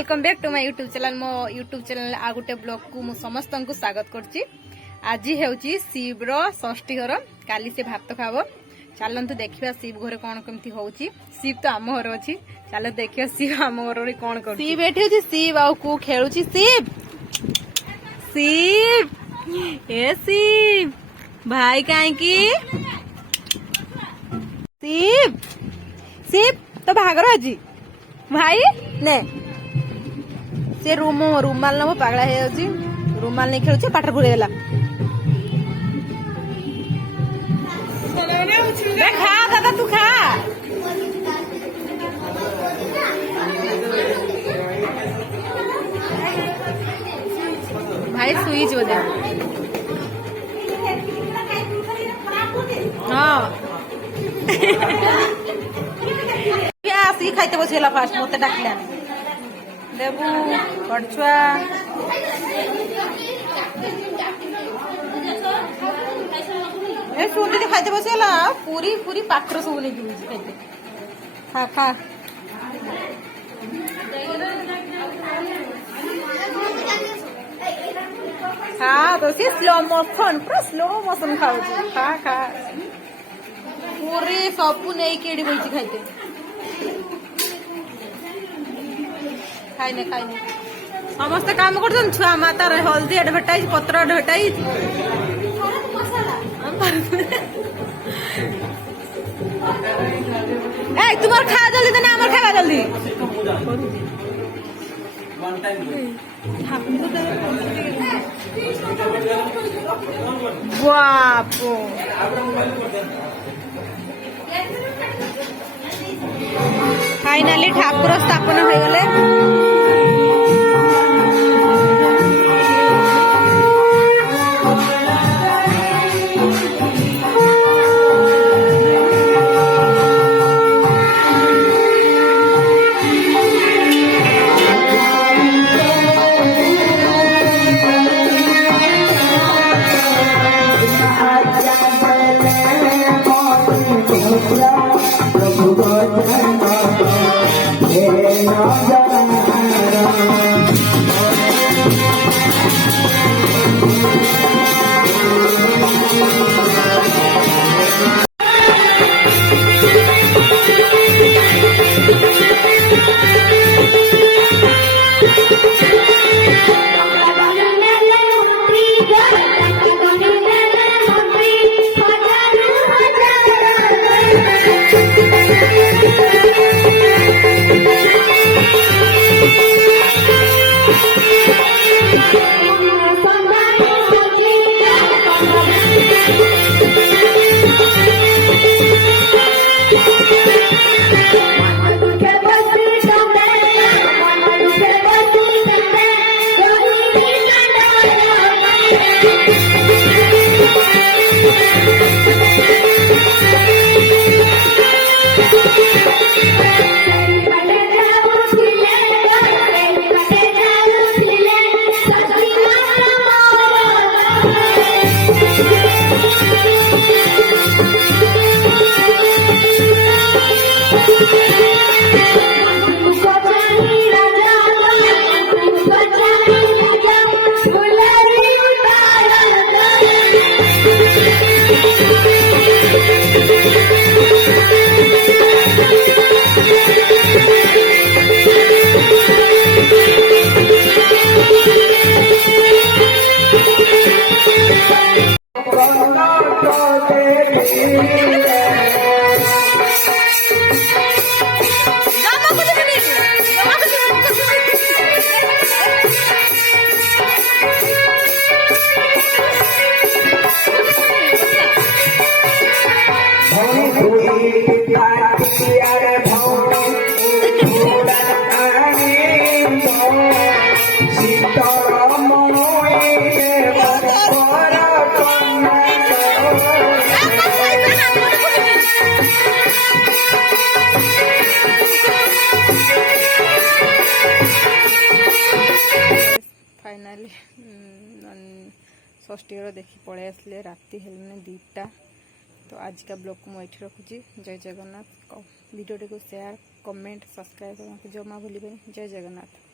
Welcome back to my YouTube channel. मो YouTube channel आ गोटे ब्लॉग को मु समस्त को स्वागत करछि। आज हेउची शिव रो षष्ठी घर। काली से भात खाबो। चलंतु देखिबा शिव घरे कोन केमती होउची। शिव तो आम घर अछि। चलो देखियो शिव आम घर रे कोन कर। शिव एठी होची शिव आ को खेलुची शिव। शिव ए शिव भाई काहे की शिव शिव तो भागर अछि भाई ने से रुमाल नब पागला हो जाଉଛି रुमाल नहीं खेलुचे पाटर घुरेला खा दादा तू खा भाई सुईच बोले हाँ क्या आसिक खाइते बसला फास्ट मत डाकला देबू कड़छुआ ए सुनते खाइते बसला पूरी पूरी पात्र सब नहीं दूजी खाइते खा खा हाँ तो सी स्लो मोशन पूरा स्लो मोशन खाऊ खा खा पूरी सबू नहीं केड़ी बची खाइते खाइने खाइने समस्त काम कर छुआ मातार हल्दी एडभर्टाइज पत्र एडभर्टाइज तुम्हार खा जल्दी देना हमार खावा जल्दी बापो फाइनाली ठाकुर स्थापन हो गले। फाइनाली षष्ठी घर देखी पड़े आसले राति हेल्ने 2टा। तो आज का ब्लॉग को मुझे रखुची। जय जगन्नाथ। वीडियो को शेयर कमेंट सब्सक्राइब करने जमा भूलिए। जय जगन्नाथ।